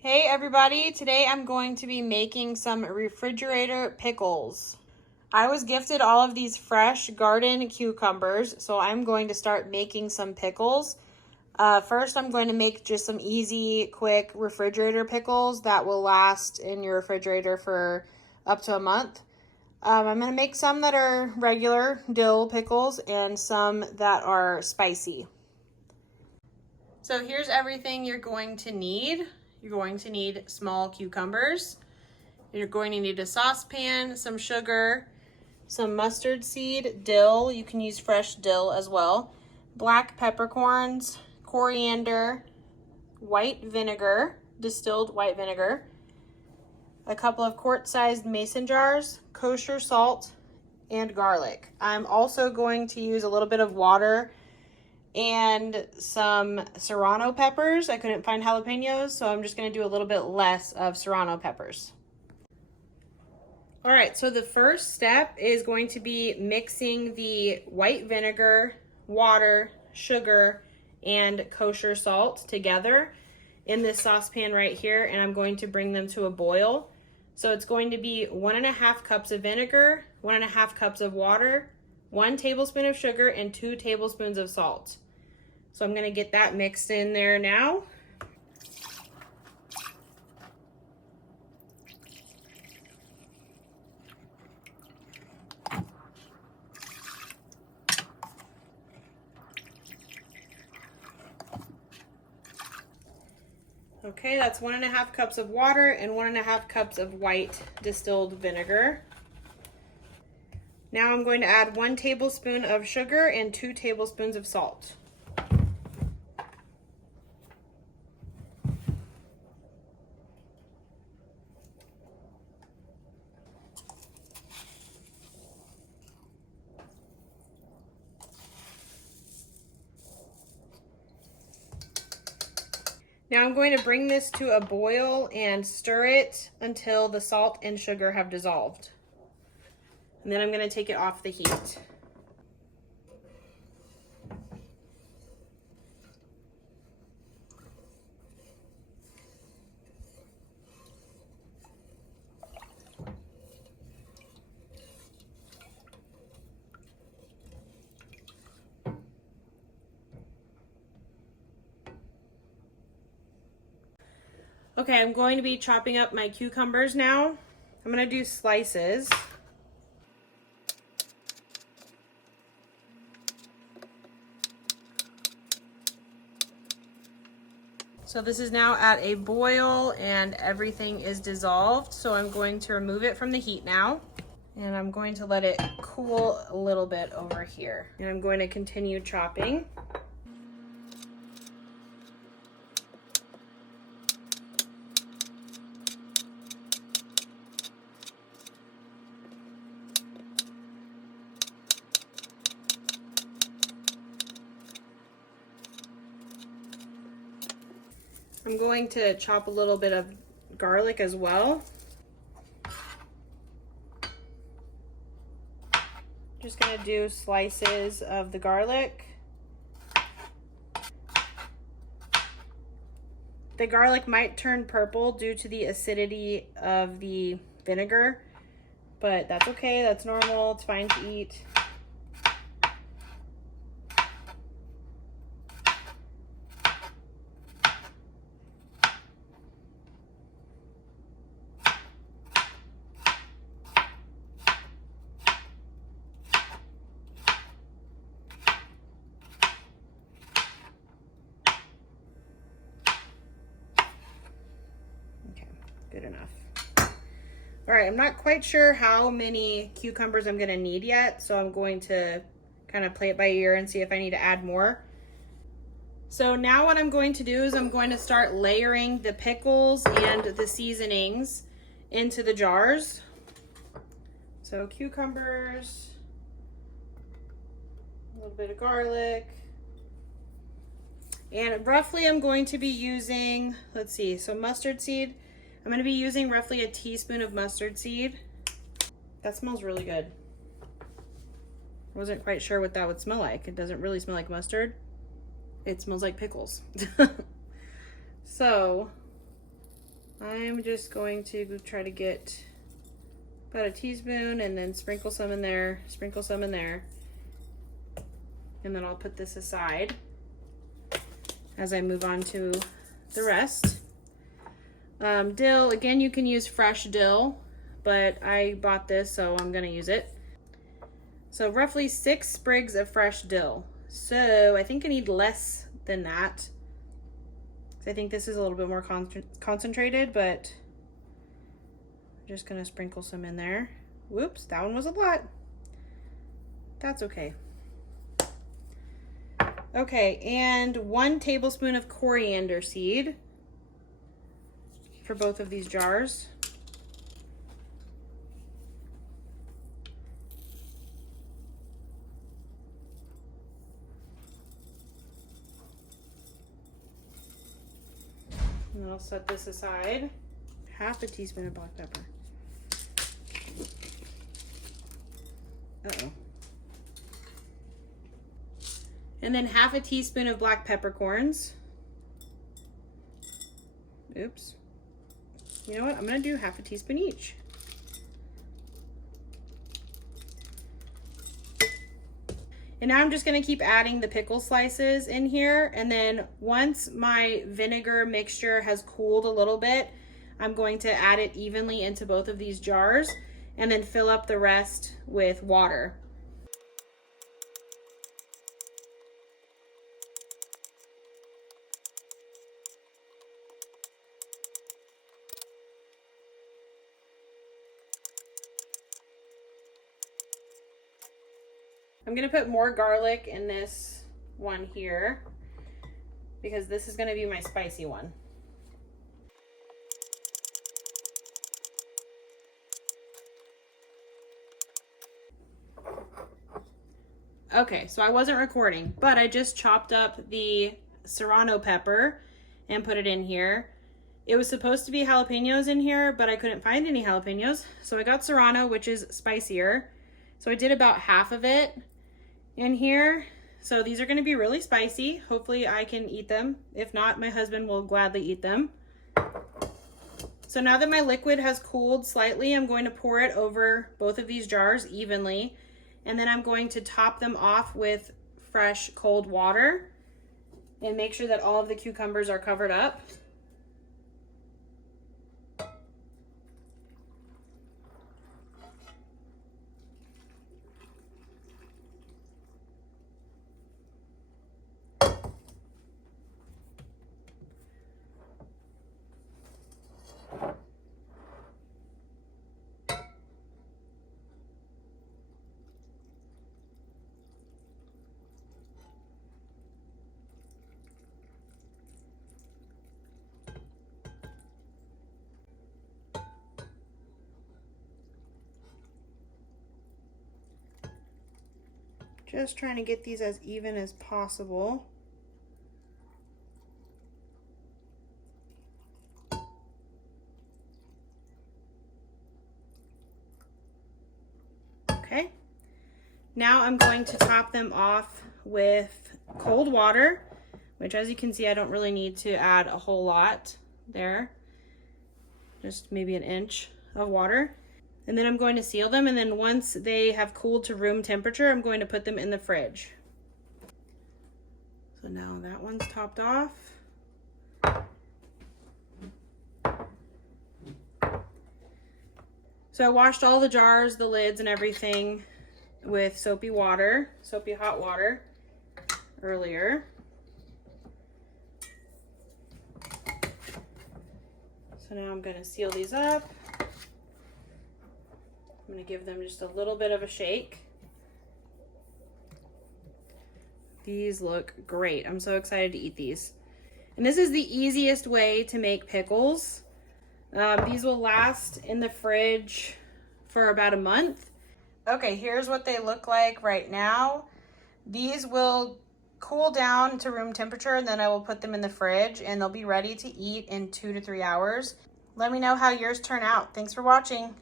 Hey everybody, today I'm going to be making some refrigerator pickles. I was gifted all of these fresh garden cucumbers, so I'm going to start making some pickles. First, I'm going to make just some easy, quick refrigerator pickles that will last in your refrigerator for up to a month. I'm going to make some that are regular dill pickles and some that are spicy. So here's everything you're going to need. You're going to need small cucumbers. You're going to need a saucepan, some sugar, some mustard seed, dill. You can use fresh dill as well. Black peppercorns, coriander, white vinegar, distilled white vinegar, a couple of quart-sized mason jars, kosher salt, and garlic. I'm also going to use a little bit of water and some serrano peppers. I couldn't find jalapenos, so I'm just going to do a little bit less of serrano peppers. All right, so the first step is going to be mixing the white vinegar, water, sugar, and kosher salt together in this saucepan right here, and I'm going to bring them to a boil. So it's going to be 1.5 cups of vinegar, 1.5 cups of water, 1 tablespoon of sugar, and 2 tablespoons of salt. So I'm gonna get that mixed in there now. Okay, that's 1.5 cups of water and 1.5 cups of white distilled vinegar. Now I'm going to add 1 tablespoon of sugar and 2 tablespoons of salt. Now I'm going to bring this to a boil and stir it until the salt and sugar have dissolved. And then I'm going to take it off the heat. Okay, I'm going to be chopping up my cucumbers now. I'm going to do slices. So this is now at a boil and everything is dissolved. So I'm going to remove it from the heat now. And I'm going to let it cool a little bit over here. And I'm going to continue chopping. I'm going to chop a little bit of garlic as well. Just gonna do slices of the garlic. The garlic might turn purple due to the acidity of the vinegar, but that's okay, that's normal, it's fine to eat. Good enough. All right, I'm not quite sure how many cucumbers I'm gonna need yet, so I'm going to kind of play it by ear and see if I need to add more. So now what I'm going to do is I'm going to start layering the pickles and the seasonings into the jars. So cucumbers, a little bit of garlic, and roughly I'm going to be using, let's see, so mustard seed. I'm going to be using roughly a teaspoon of mustard seed. That smells really good. I wasn't quite sure what that would smell like. It doesn't really smell like mustard. It smells like pickles. So I'm just going to try to get about a teaspoon and then sprinkle some in there, sprinkle some in there. And then I'll put this aside as I move on to the rest. Dill, again, you can use fresh dill, but I bought this, so I'm gonna use it. So roughly 6 sprigs of fresh dill. So I think I need less than that. I think this is a little bit more concentrated, but I'm just gonna sprinkle some in there. Whoops, that one was a lot. That's okay. Okay, and 1 tablespoon of coriander seed for both of these jars. And then I'll set this aside. Half a teaspoon of black pepper. Uh-oh. And then half a teaspoon of black peppercorns. Oops. You know what? I'm gonna do half a teaspoon each. And now I'm just gonna keep adding the pickle slices in here. And then once my vinegar mixture has cooled a little bit, I'm going to add it evenly into both of these jars and then fill up the rest with water. I'm gonna put more garlic in this one here because this is gonna be my spicy one. Okay, so I wasn't recording, but I just chopped up the serrano pepper and put it in here. It was supposed to be jalapenos in here, but I couldn't find any jalapenos. So I got serrano, which is spicier. So I did about half of it in here. So these are gonna be really spicy. Hopefully I can eat them. If not, my husband will gladly eat them. So now that my liquid has cooled slightly, I'm going to pour it over both of these jars evenly. And then I'm going to top them off with fresh cold water and make sure that all of the cucumbers are covered up. Just trying to get these as even as possible. Okay. Now I'm going to top them off with cold water, which as you can see, I don't really need to add a whole lot there. Just maybe an inch of water. And then I'm going to seal them, and then once they have cooled to room temperature, I'm going to put them in the fridge. So now that one's topped off. So I washed all the jars, the lids, and everything with soapy hot water earlier. So now I'm going to seal these up. I'm going to give them just a little bit of a shake. These look great. I'm so excited to eat these. And this is the easiest way to make pickles. These will last in the fridge for about a month. Okay, here's what they look like right now. These will cool down to room temperature, and then I will put them in the fridge, and they'll be ready to eat in 2 to 3 hours. Let me know how yours turn out. Thanks for watching.